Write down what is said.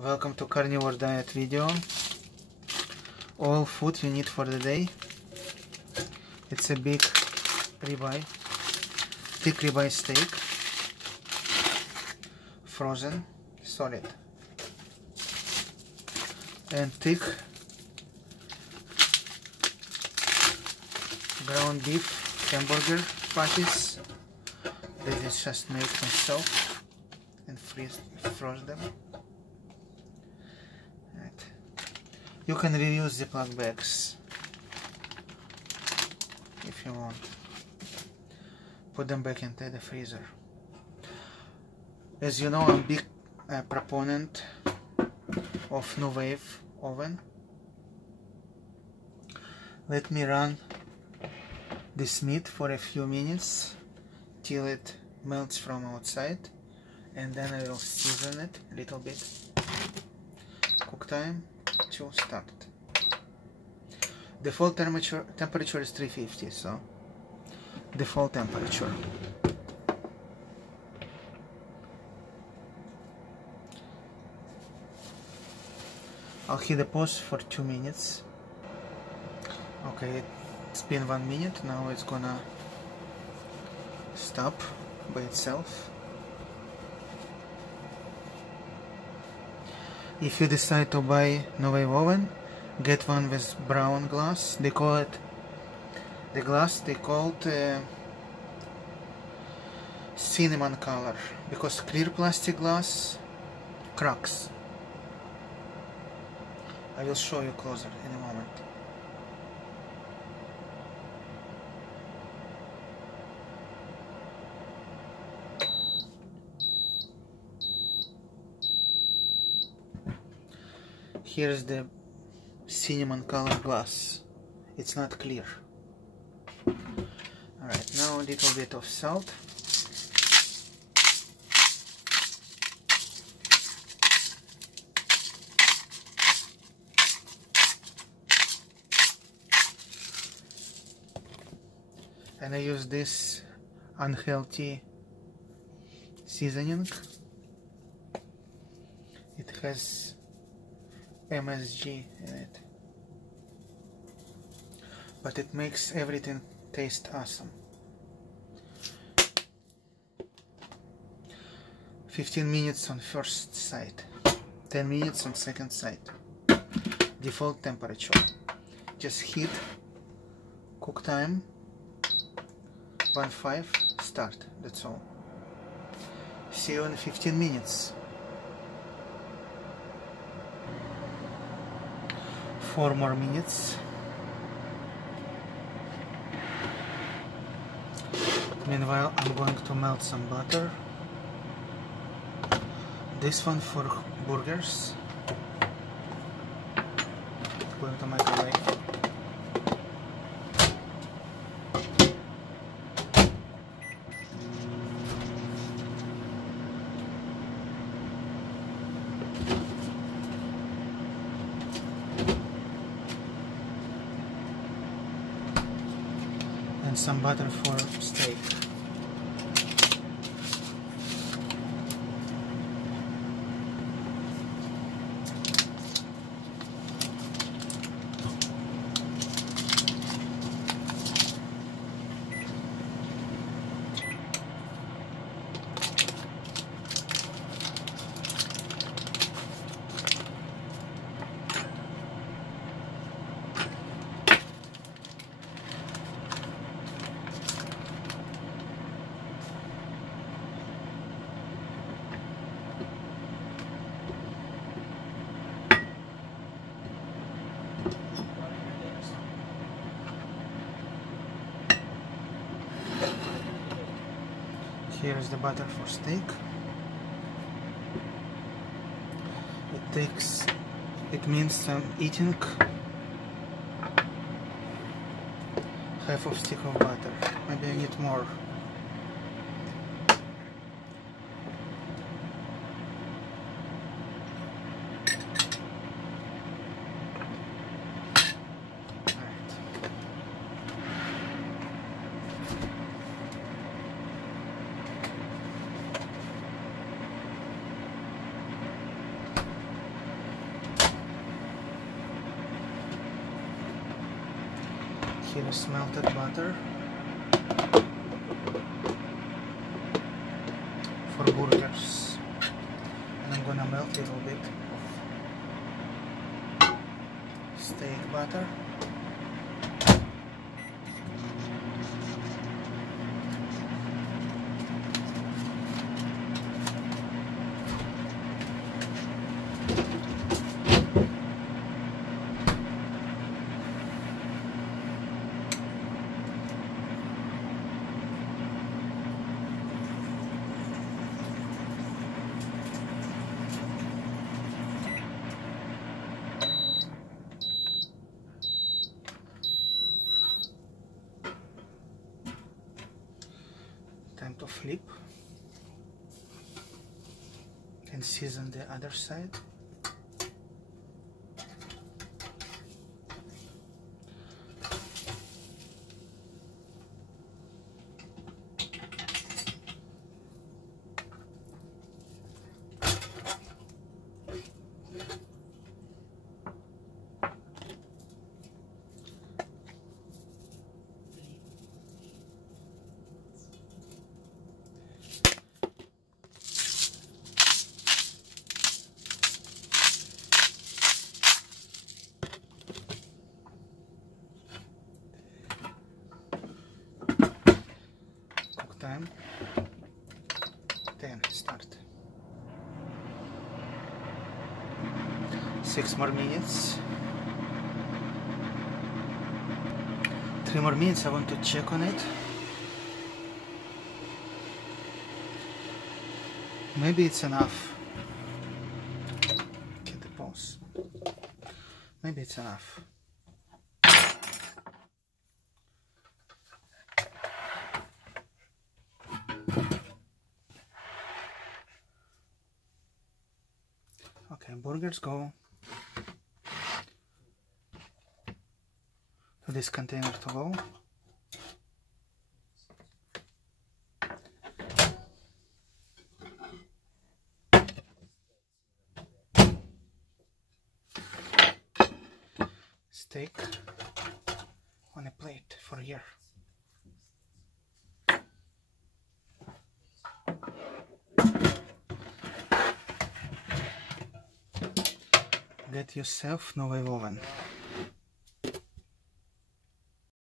Welcome to Carnivore Diet video. All food you need for the day. It's a big ribeye, thick ribeye steak, frozen, solid, and thick ground beef hamburger patties that I just made myself and froze them. Right. You can reuse the plug bags if you want. Put them back into the freezer. As you know, I'm a big proponent of Nuwave oven. Let me run this meat for a few minutes till it melts from outside, and then I will season it a little bit. Cook time to start. Default temperature is 350, so default temperature. I'll hit the pause for 2 minutes. Okay, it's been 1 minute. Now it's gonna stop by itself. If you decide to buy Nuwave oven, get one with brown glass. They call it the glass. They call it cinnamon color because clear plastic glass cracks. I will show you closer in a moment. Here's the cinnamon color glass. It's not clear. Alright, now a little bit of salt. And I use this unhealthy seasoning. It has MSG in it, but it makes everything taste awesome. 15 minutes on first side, 10 minutes on second side. Default temperature. Just heat. Cook time 1.5. Start. That's all. See you in 15 minutes. 4 more minutes. Meanwhile, I'm going to melt some butter. This one for burgers. Going to microwave. And some butter for steak. Here is the butter for steak. It means I'm eating half of stick of butter. Maybe I need more. Here is melted butter for burgers, and I'm gonna melt a little bit of steak butter. Time to flip and season the other side. Time 10. Start. 6 more minutes. 3 more minutes. I want to check on it. Maybe it's enough. Get the pause. Maybe it's enough. Okay, burgers go to this container to go. Steak on a plate for here. Get yourself Nuwave oven.